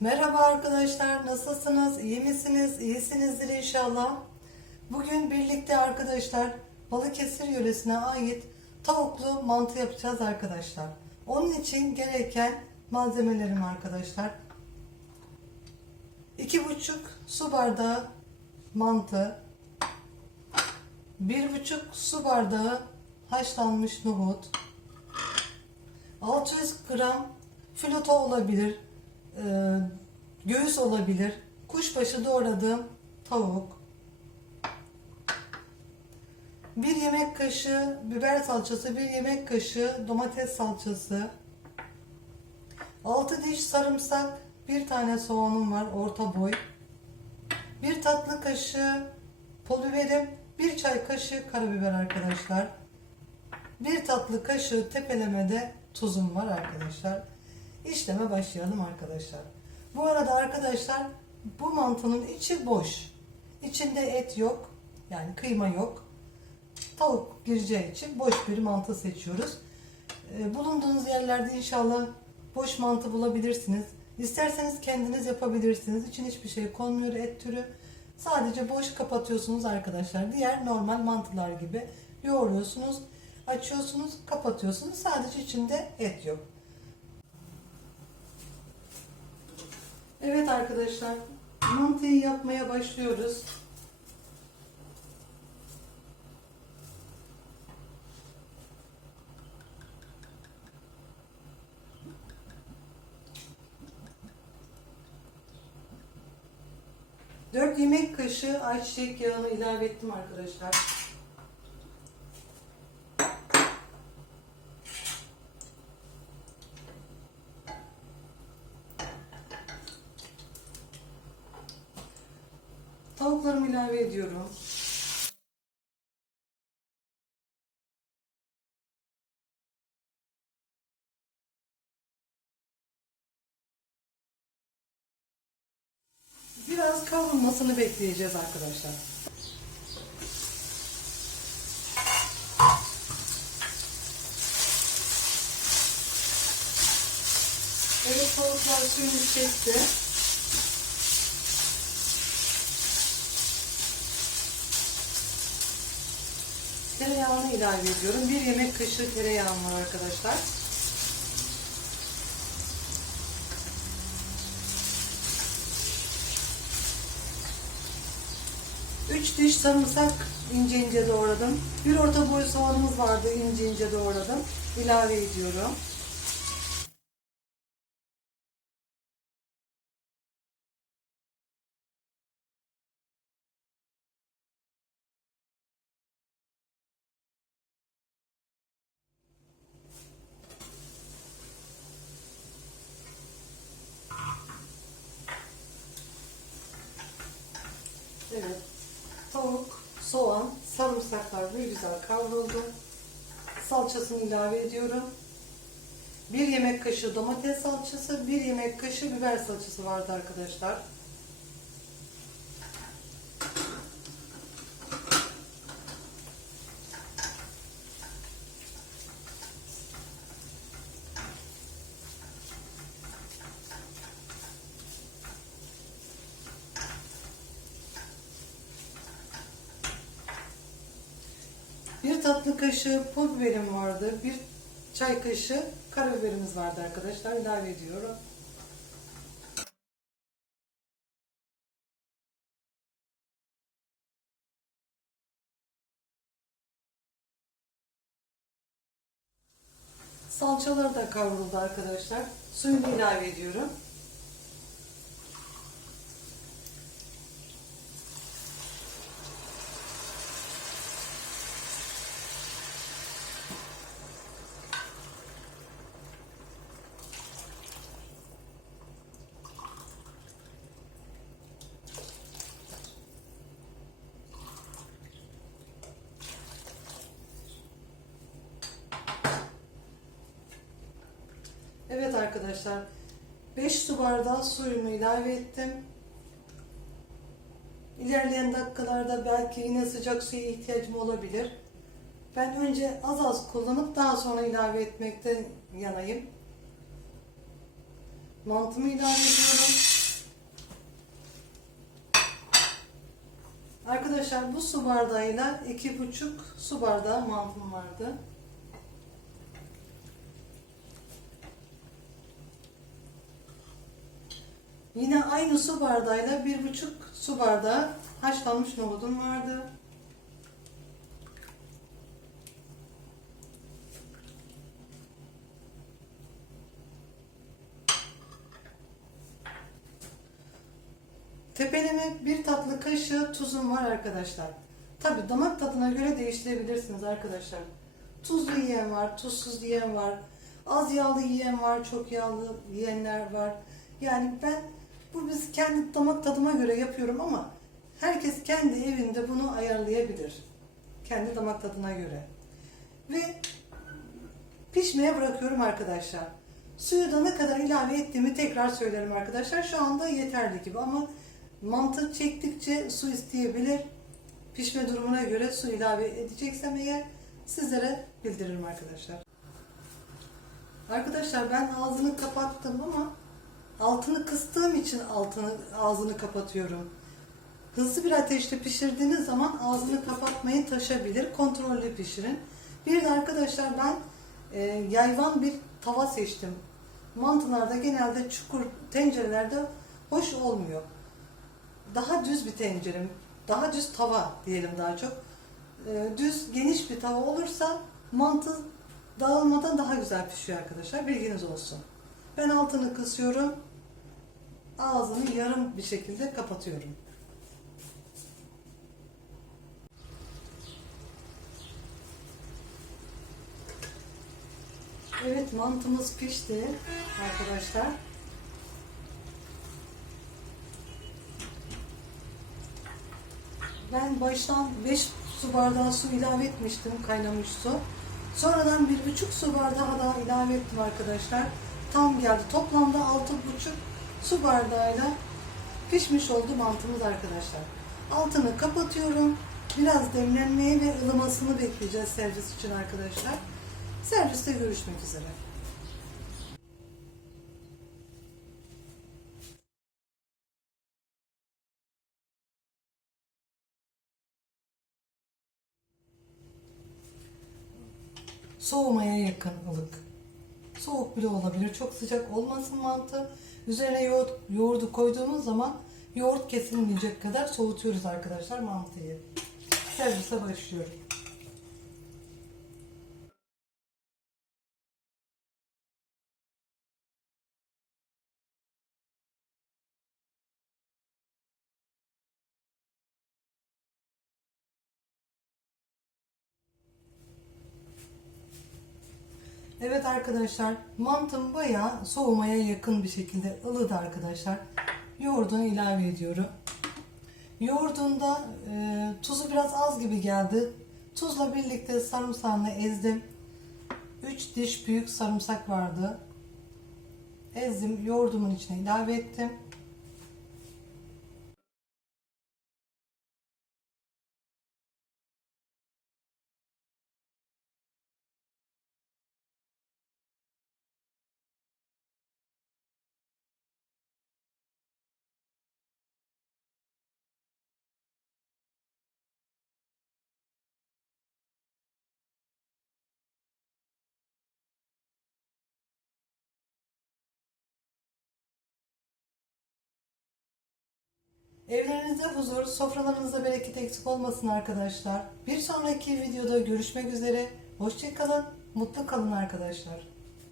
Merhaba arkadaşlar, nasılsınız? İyi misiniz? İyisinizdir inşallah. Bugün birlikte arkadaşlar Balıkesir yöresine ait tavuklu mantı yapacağız arkadaşlar. Onun için gereken malzemelerim arkadaşlar. 2,5 su bardağı mantı, 1,5 su bardağı haşlanmış nohut, 600 gram filoto olabilir, e, göğüs olabilir, kuşbaşı doğradığım tavuk, bir yemek kaşığı biber salçası, bir yemek kaşığı domates salçası, 6 diş sarımsak, bir tane soğanım var orta boy, bir tatlı kaşığı pul biberim, bir çay kaşığı karabiber arkadaşlar. Bir tatlı kaşığı tepelemede tuzum var arkadaşlar. İşleme başlayalım arkadaşlar. Bu arada arkadaşlar bu mantının içi boş. İçinde et yok. Yani kıyma yok. Tavuk gireceği için boş bir mantı seçiyoruz. Ee, Bulunduğunuz yerlerde inşallah boş mantı bulabilirsiniz. İsterseniz kendiniz yapabilirsiniz. İçine hiçbir şey konmuyor et türü. Sadece boş kapatıyorsunuz arkadaşlar. Diğer normal mantılar gibi yoğuruyorsunuz, açıyorsunuz, kapatıyorsunuz. Sadece içinde et yok. Evet arkadaşlar, mantıyı yapmaya başlıyoruz. Dört yemek kaşığı ayçiçek yağını ilave ettim arkadaşlar. Tavuklarımı ilave ediyorum. Biraz kavrulmasını bekleyeceğiz arkadaşlar. Evet tavuklar suyunu çekti. Tereyağını ilave ediyorum. Bir yemek kaşığı tereyağım var arkadaşlar. Üç diş sarımsak ince ince doğradım. Bir orta boy soğanımız vardı ince ince doğradım. İlave ediyorum. Evet. Tavuk, soğan, sarımsaklar bir güzel kavruldu. Salçasını ilave ediyorum. Bir yemek kaşığı domates salçası, bir yemek kaşığı biber salçası vardı arkadaşlar. Tatlı kaşığı pul biberim vardı. Bir çay kaşığı karabiberimiz vardı arkadaşlar. İlave ediyorum. Salçalar da kavruldu arkadaşlar. Suyunu ilave ediyorum. Evet arkadaşlar 5 su bardağı suyumu ilave ettim. İlerleyen dakikalarda belki yine sıcak suya ihtiyacım olabilir. Ben önce az az kullanıp daha sonra ilave etmekten yanayım. mantımı ilave ediyorum. Arkadaşlar bu su bardağıyla iki buçuk su bardağı mantım vardı. Yine aynı su bardağıyla bir buçuk su bardağı haşlanmış nohudum vardı. Tepeleme bir tatlı kaşığı tuzum var arkadaşlar. Tabi damak tadına göre değiştirebilirsiniz arkadaşlar. Tuzlu yiyen var, tuzsuz yiyen var. Az yağlı yiyen var, çok yağlı yiyenler var. Yani ben bu biz kendi damak tadıma göre yapıyorum ama herkes kendi evinde bunu ayarlayabilir. Kendi damak tadına göre. Ve pişmeye bırakıyorum arkadaşlar. Suyu da ne kadar ilave ettiğimi tekrar söylerim arkadaşlar. Şu anda yeterli gibi ama mantı çektikçe su isteyebilir. Pişme durumuna göre su ilave edeceksem eğer sizlere bildiririm arkadaşlar. Arkadaşlar ben ağzını kapattım ama altını kıstığım için altını ağzını kapatıyorum. Hızlı bir ateşte pişirdiğiniz zaman ağzını kapatmayı taşabilir. Kontrollü pişirin. Bir de arkadaşlar ben e, yayvan bir tava seçtim. Mantılarda genelde çukur tencerelerde hoş olmuyor. Daha düz bir tencere, daha düz tava diyelim daha çok. E, düz geniş bir tava olursa mantı dağılmadan daha güzel pişiyor arkadaşlar. Bilginiz olsun. Ben altını kısıyorum. Ağzını yarım bir şekilde kapatıyorum. Evet mantımız pişti arkadaşlar. Ben baştan 5 su bardağı su ilave etmiştim kaynamış su. Sonradan bir buçuk su bardağı daha ilave ettim arkadaşlar. Tam geldi. Toplamda altı buçuk su bardağıyla pişmiş oldu mantımız arkadaşlar. Altını kapatıyorum. Biraz demlenmeye ve ılımasını bekleyeceğiz servis için arkadaşlar. Serviste görüşmek üzere. Soğumaya yakın ılık. Soğuk bile olabilir. Çok sıcak olmasın mantı. Üzerine yoğurt, yoğurdu koyduğumuz zaman yoğurt kesilmeyecek kadar soğutuyoruz arkadaşlar mantıyı. Servise başlıyorum. Evet arkadaşlar mantım bayağı soğumaya yakın bir şekilde ılıdı arkadaşlar. Yoğurdunu ilave ediyorum. Yoğurdunda e, tuzu biraz az gibi geldi. Tuzla birlikte sarımsağını ezdim. 3 diş büyük sarımsak vardı. Ezdim yoğurdumun içine ilave ettim. Evlerinizde huzur, sofralarınızda bereket eksik olmasın arkadaşlar. Bir sonraki videoda görüşmek üzere. Hoşçakalın, mutlu kalın arkadaşlar.